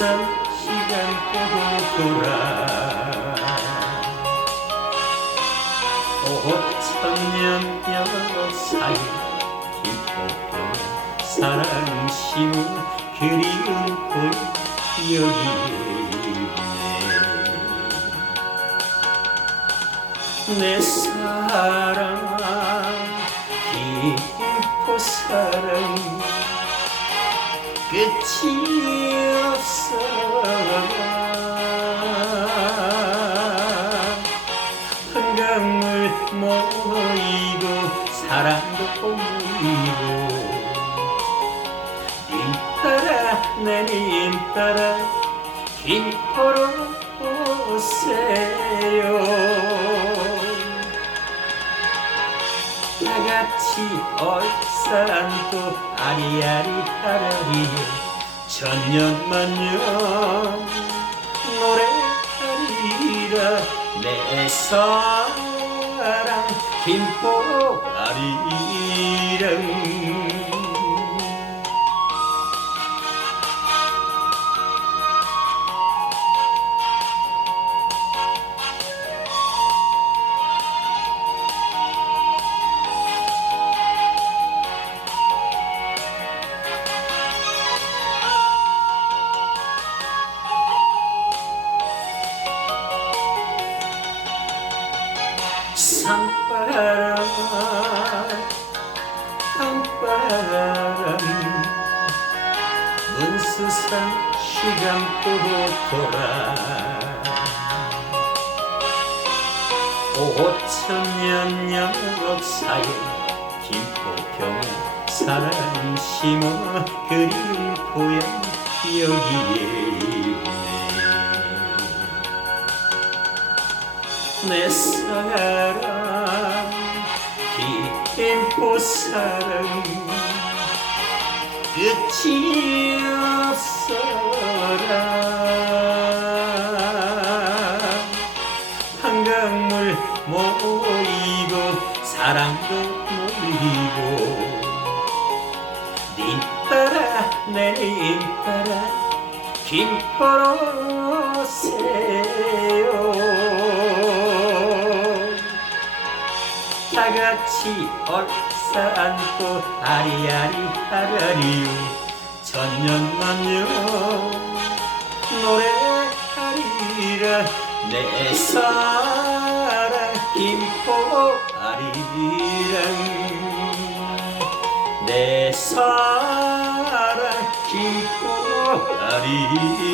무수산 시간 보고 돌아 오천년 역사에 김포병 사랑 심은 그리운 꽃 여기에 있네. 내 사랑 김포 사랑 끝이 없어 한강물 모이고 사랑도 모이고 님 따라 내님 따라 김포로 오세요. 다같이 얼싸안고 아리아리 하라리 천년만년 노래하리라 내 사랑 김포 아리랑 강바람 문수산 시간 보고 돌아 오천년 역사에 김포평 사랑 심어 그리운 고향 여기에 있네 내 사랑 김포 사랑 끝이 없어라. 한강물 모이고 사랑도 모이고 님 따라 내님 따라 김포로 오세요 다같이 얼싸안고 아리아리 하라리요. 천년만년 노래하리라. 내 사랑 김포 아리랑 내 사랑 김포 아리랑